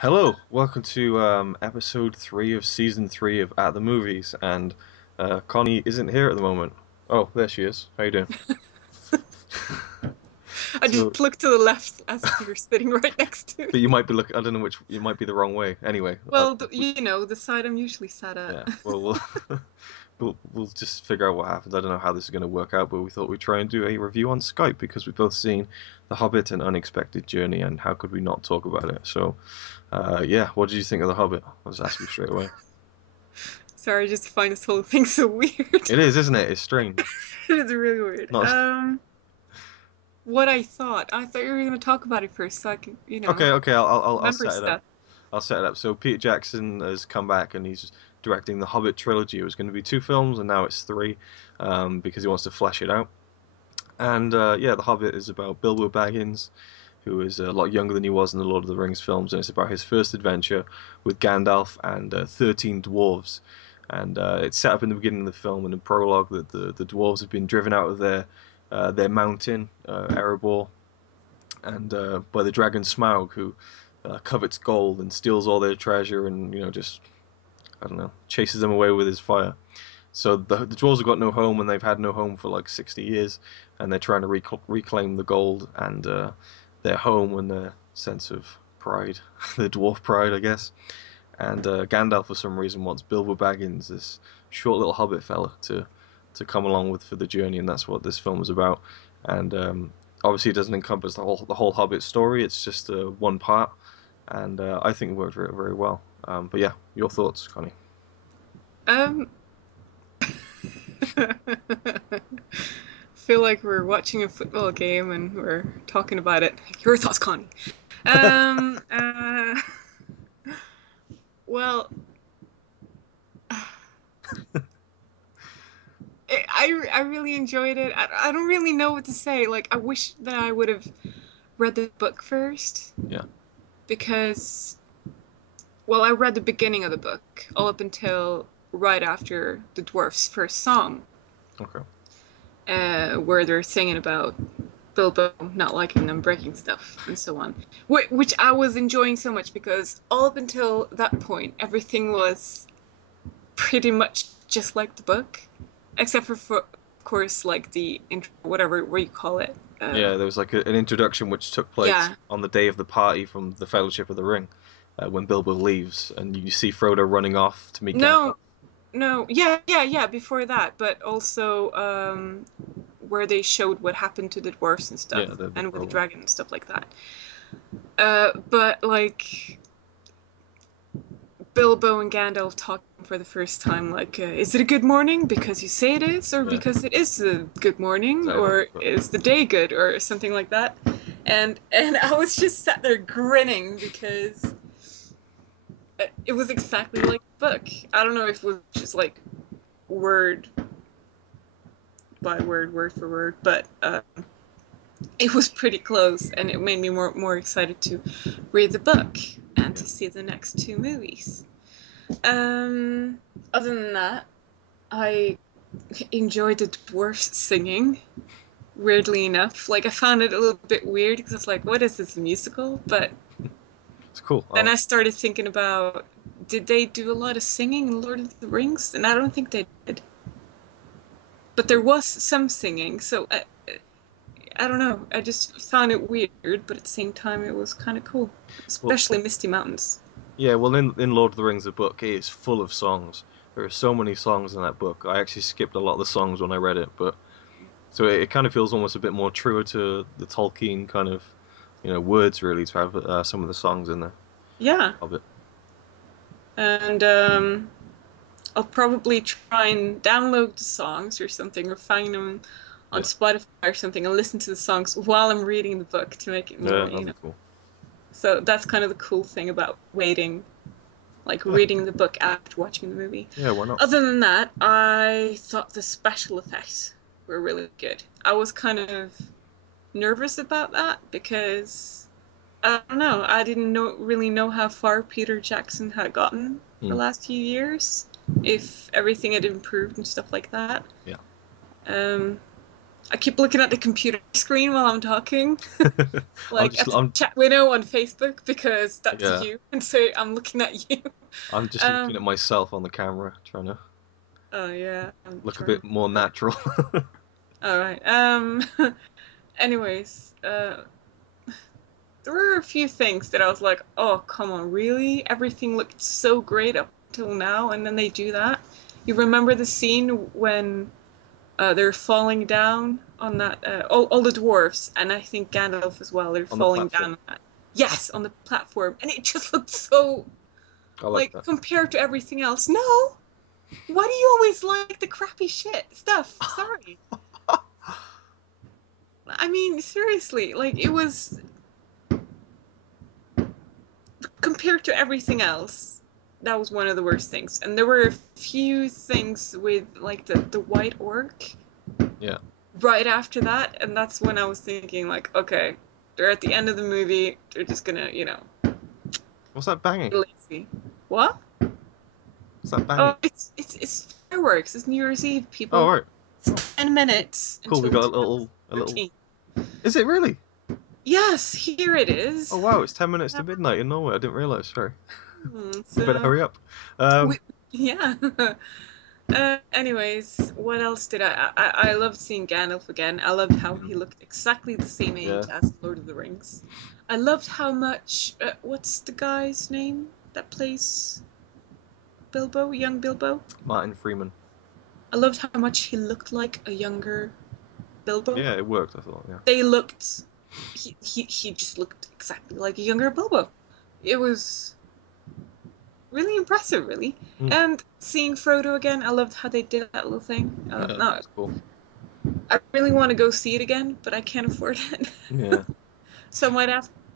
Hello, welcome to episode 3 of season 3 of At the Movies, and Connie isn't here at the moment. Oh, there she is. How you doing? I So, just looked to the left as if you were sitting right next to but you me. might be looking. I don't know which. You might be the wrong way. Anyway, Well, the side I'm usually sat at. yeah. Well, we'll just figure out what happens. I don't know how this is going to work out, but we thought we'd try and do a review on Skype because we've both seen The Hobbit: An Unexpected Journey, and how could we not talk about it? So, yeah. What did you think of The Hobbit? I'll just ask you straight away. Sorry, I just find this whole thing so weird. It is, isn't it? It's strange. It's really weird. Not What I thought you were going to talk about it first, so I can, okay. Okay. I'll remember set it up. stuff. I'll set it up. So Peter Jackson has come back and he's directing the Hobbit trilogy. It was going to be two films and now it's three, because he wants to flesh it out. And yeah, the Hobbit is about Bilbo Baggins, who is a lot younger than he was in the Lord of the Rings films, and it's about his first adventure with Gandalf and 13 dwarves. And it's set up in the beginning of the film in the prologue that the dwarves have been driven out of their mountain, Erebor, and by the dragon Smaug, who covets gold and steals all their treasure, and just I don't know, chases them away with his fire. So the dwarves have got no home, and they've had no home for like 60 years, and they're trying to reclaim the gold and their home and their sense of pride, the dwarf pride, I guess. And Gandalf, for some reason, wants Bilbo Baggins, this short little hobbit fella, to come along with for the journey, and that's what this film is about. And obviously, it doesn't encompass the whole Hobbit story. It's just one part, and I think it worked very, very well. But yeah, your thoughts, Connie? Um, feel like we're watching a football game and we're talking about it. Your thoughts, Connie? Um, uh, well, I really enjoyed it. I don't really know what to say. Like, I wish that I would have read the book first Yeah. because, well, I read the beginning of the book all up until right after the dwarf's first song, Okay. where they're singing about Bilbo not liking them breaking stuff and so on, which I was enjoying so much because all up until that point, everything was pretty much just like the book, except for of course, like the intro, whatever what you call it. Yeah, there was like an introduction which took place Yeah. on the day of the party from the Fellowship of the Ring, when Bilbo leaves, and you see Frodo running off to meet Gandalf. No, no, yeah. Before that, but also where they showed what happened to the dwarfs and stuff, Yeah, the and with the prologue. dragon and stuff like that. But like Bilbo and Gandalf talking for the first time, like, is it a good morning because you say it is, or Yeah, because it is a good morning, exactly. or is the day good, or something like that? And I was just sat there grinning because it was exactly like the book. I don't know if it was just like word by word, word for word, but it was pretty close, and it made me more excited to read the book and Yeah. to see the next two movies. Um, Other than that, I enjoyed the dwarfs singing. Weirdly enough, like I found it a little bit weird because it's like, what is this, a musical? But It's cool. then I started thinking about, did they do a lot of singing in Lord of the Rings? And I don't think they did. But there was some singing, so I don't know. I just found it weird, but at the same time, it was kind of cool, Well, especially Misty Mountains. yeah. Well, in Lord of the Rings, the book is full of songs. There are so many songs in that book. I actually skipped a lot of the songs when I read it, but so it kind of feels almost a bit more truer to the Tolkien kind of, words really to have some of the songs in there. Yeah, Of it. and I'll probably try and download the songs or something, or find them on Yeah. Spotify or something, and listen to the songs while I'm reading the book to make it Yeah, more, that'd be cool. So that's kind of the cool thing about waiting, like Yeah. reading the book after watching the movie. Yeah. Why not? Other than that, I thought the special effects were really good. I was kind of nervous about that because I don't know, I didn't really know how far Peter Jackson had gotten the Mm. last few years, if everything had improved and stuff like that. Yeah. Um, I keep looking at the computer screen while I'm talking, I'm like just at the I'm chat window on Facebook because that's yeah. you, and so I'm looking at you. I'm just looking at Um. myself on the camera, trying to Oh yeah, I'm look a trying. bit more natural. All right. Anyways, there were a few things that I was like, oh, come on, really? Everything looked so great up until now, and then they do that. You remember the scene when they're falling down on that, all the dwarves, and I think Gandalf as well, they're On the falling down platform. on that. Yes, on the platform, and it just looked so, I like like, that. compared to everything else. No! Why do you always like the crappy shit stuff? Sorry. I mean, seriously, like, it was compared to everything else, that was one of the worst things. And there were a few things with like the white orc. Yeah. Right after that, and that's when I was thinking like, okay, they're at the end of the movie. They're just gonna, What's that banging? be lazy. What? What's that Oh, banging? it's fireworks. It's New Year's Eve, Oh, people. right. It's 10 minutes Cool. We until got a little. 13. Is it really? Yes, here it is. Oh wow, it's 10 minutes to midnight in Norway. I didn't realise. Sorry. We better So hurry up. we, yeah. Anyways, what else did I loved seeing Gandalf again. I loved how he looked exactly the same age Yeah. as Lord of the Rings. I loved how much. What's the guy's name that plays Bilbo? Young Bilbo. Martin Freeman. I loved how much he looked like a younger Bilbo. Yeah, it worked. I thought. Yeah. They looked. He just looked exactly like a younger Bilbo. It was really impressive, really. Mm. And seeing Frodo again, I loved how they did that little thing. Yeah, No, that's cool. I really want to go see it again, but I can't afford it. Yeah. So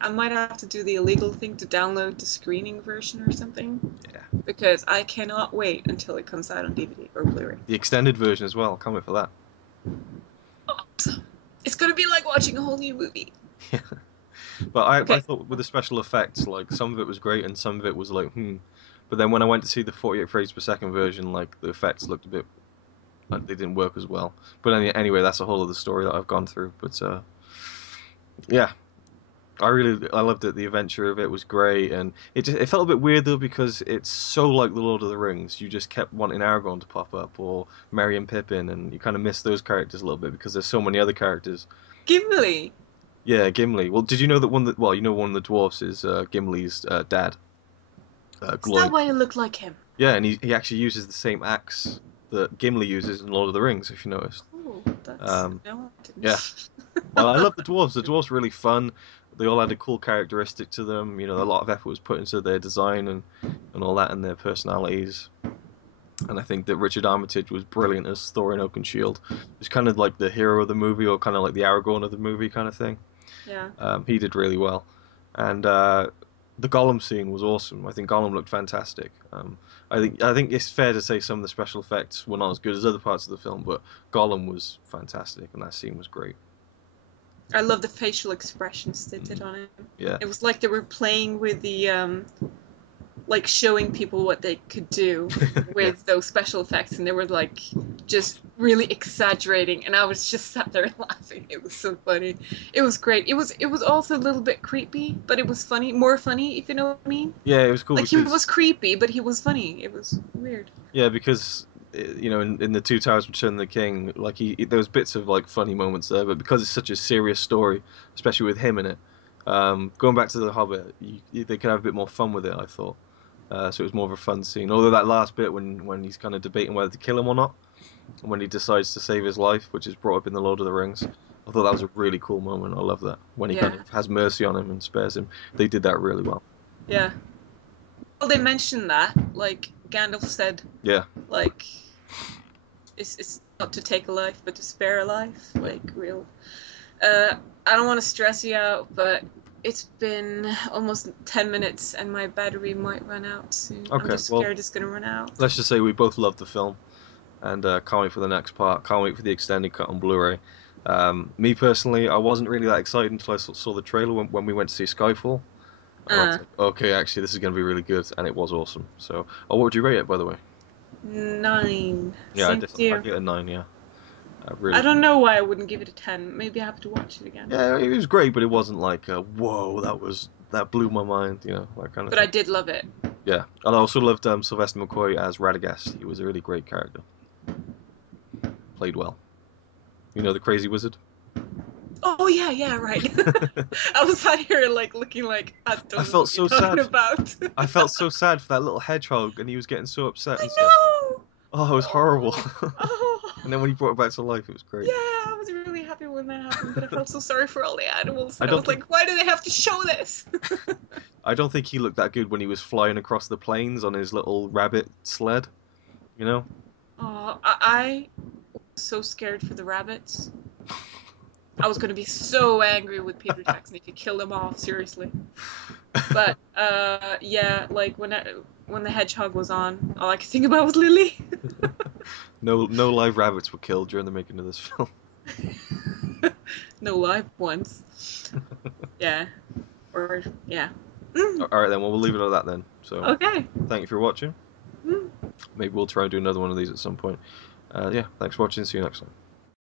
I might have to do the illegal thing to download the screening version or something. Yeah. Because I cannot wait until it comes out on DVD or Blu-ray. The extended version as well. Can't wait for that. Awesome. It's gonna be like watching a whole new movie. Yeah. But I Okay. thought with the special effects, like some of it was great and some of it was like, hmm. But then when I went to see the 48 frames per second version, like the effects looked a bit, like they didn't work as well. But anyway, that's a whole other story that I've gone through. But yeah, I loved it. The adventure of it was great, and it felt a bit weird though because it's so like the Lord of the Rings. You just kept wanting Aragorn to pop up or Merry and Pippin, and you kind of miss those characters a little bit because there's so many other characters. Gimli. Yeah, Gimli. Well, did you know that one of the dwarfs is Gimli's dad, Is that Gloin. why it looked like him? Yeah, and he actually uses the same axe that Gimli uses in Lord of the Rings, if you noticed. Oh, that's Um, no, I didn't. yeah. Well, I love the dwarves. The dwarves were really fun. They all had a cool characteristic to them. You know, a lot of effort was put into their design and all that and their personalities. And I think that Richard Armitage was brilliant as Thorin Oakenshield. He's kind of like the hero of the movie, or kind of like the Aragorn of the movie, kind of thing. Yeah. He did really well, and the Gollum scene was awesome. I think Gollum looked fantastic. I think it's fair to say some of the special effects were not as good as other parts of the film, but Gollum was fantastic, and that scene was great. I love the facial expressions they did on him. Yeah, It was like they were playing with the like showing people what they could do with yeah, those special effects, and they were like just really exaggerating, and I was just sat there laughing. It was so funny. It was great. It was also a little bit creepy, but it was funny, more funny, if you know what I mean. yeah. It was cool Like he was because creepy, but he was funny. It was weird. yeah, because you know, in the Two Towers Return of the King, like there was bits of like funny moments there, but because it's such a serious story, especially with him in it, going back to the Hobbit, they could have a bit more fun with it. I thought. So it was more of a fun scene. Although that last bit when he's kind of debating whether to kill him or not, and when he decides to save his life, which is brought up in the Lord of the Rings, I thought that was a really cool moment. I love that when he Yeah, kind of has mercy on him and spares him. They did that really well. yeah. Well, they mentioned that. Like Gandalf said, Yeah, like it's not to take a life, but to spare a life. Like real. I don't want to stress you out, but it's been almost 10 minutes and my battery might run out soon. I'm okay. just Well, scared it's gonna run out. let's just say we both loved the film, and can't wait for the next part. Can't wait for the extended cut on Blu-ray. Me personally, I wasn't really that excited until I saw the trailer when we went to see Skyfall. And I was Uh, like, okay, actually, this is going to be really good, and it was awesome. So, what would you rate it, by the way? 9. Yeah, Same with I'd you. give it a 9, yeah. I don't know why I wouldn't give it a 10. Maybe I have to watch it again. Yeah, it was great, but it wasn't like, whoa, that blew my mind, that kind of But I thing. did love it. Yeah, and I also loved Sylvester McCoy as Radagast. He was a really great character. Played well. The crazy wizard. Oh yeah, right. I was out here like looking like I I don't know felt what you're so talking sad. about. I felt so sad for that little hedgehog, and he was getting so upset I and stuff. know. Oh, it was horrible. Oh. And then when he brought it back to life, it was great. Yeah, I was really happy when that happened, but I felt so sorry for all the animals. I And I don't was think like, why do they have to show this? I don't think he looked that good when he was flying across the plains on his little rabbit sled. You know? Oh, I was so scared for the rabbits. I was going to be so angry with Peter Jackson if he killed them off, seriously. But yeah, like when the hedgehog was on, all I could think about was Lily. No live rabbits were killed during the making of this film. No live ones. Yeah. Or yeah. Mm, All right then, well we'll leave it at that then. So okay. thank you for watching. Mm. Maybe we'll try and do another one of these at some point. Yeah, thanks for watching. See you next time.